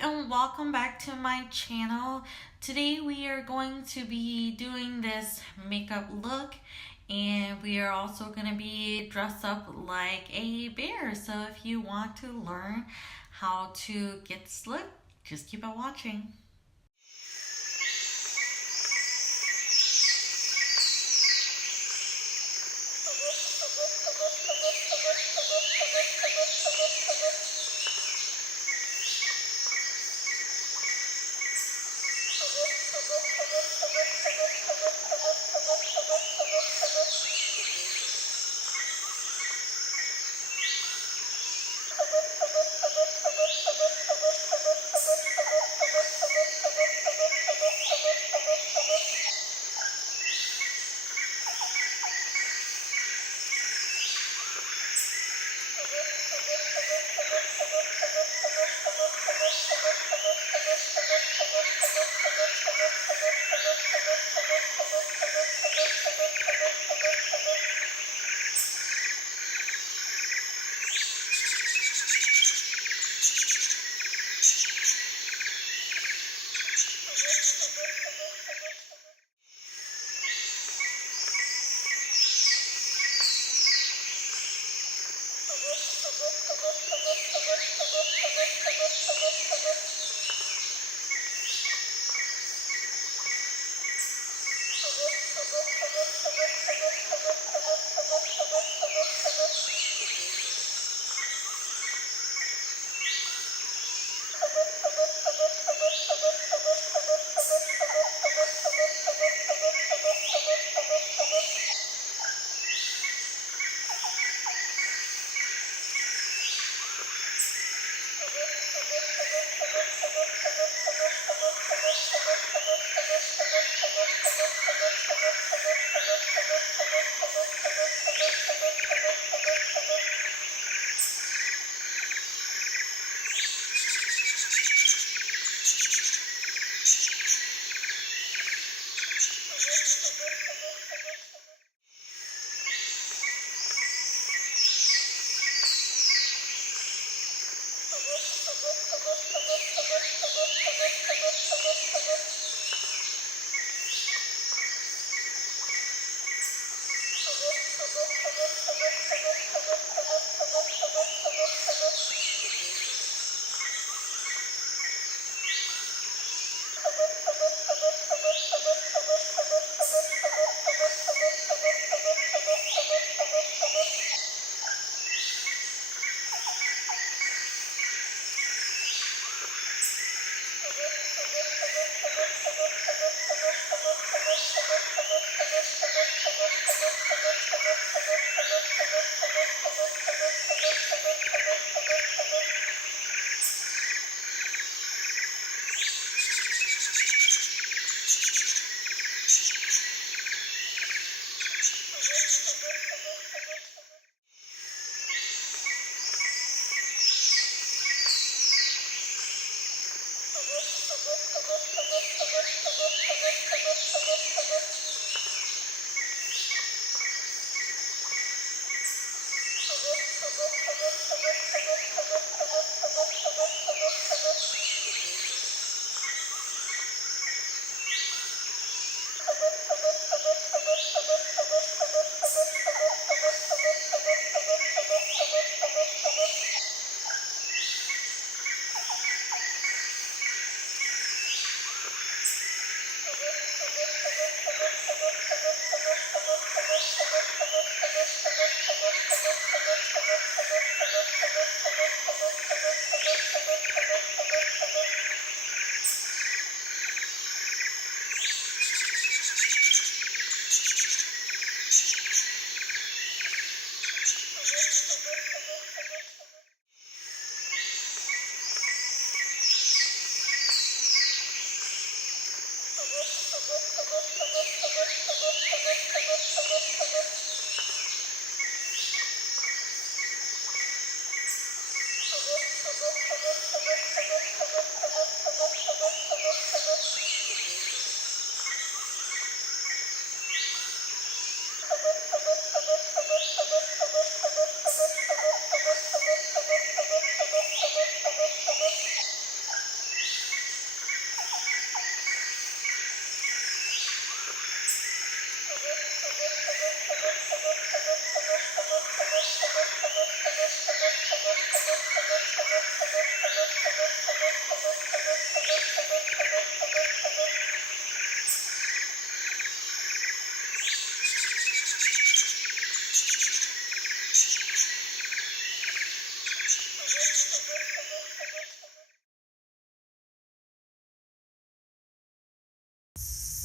and welcome back to my channel. Today we are going to be doing this makeup look, and we are also going to be dressed up like a bear. So if you want to learn how to get this look, just keep on watching.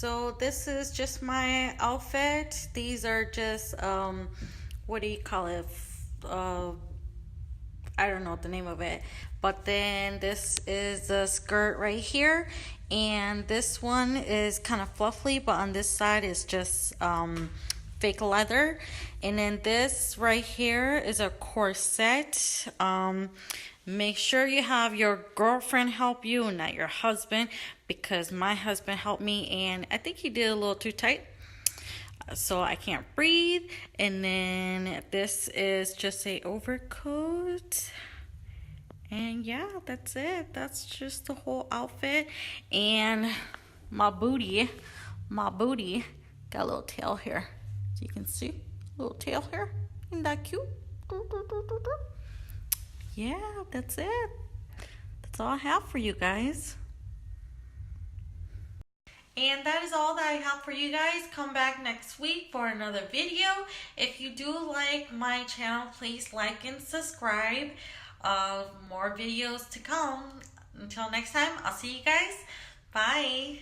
So this is just my outfit. These are just what do you call it? I don't know the name of it. But then this is the skirt right here, and this one is kind of fluffy, but on this side is just fake leather. And then this right here is a corset. Make sure you have your girlfriend help you, not your husband, because my husband helped me and I think he did a little too tight, so I can't breathe. And then this is just a overcoat. And yeah, that's it. That's just the whole outfit. And my booty got a little tail here. So you can see a little tail here. Isn't that cute? Yeah, that's it. That's all I have for you guys. And that is all that I have for you guys. Come back next week for another video. If you do like my channel, please like and subscribe. More videos to come. Until next time, I'll see you guys. Bye.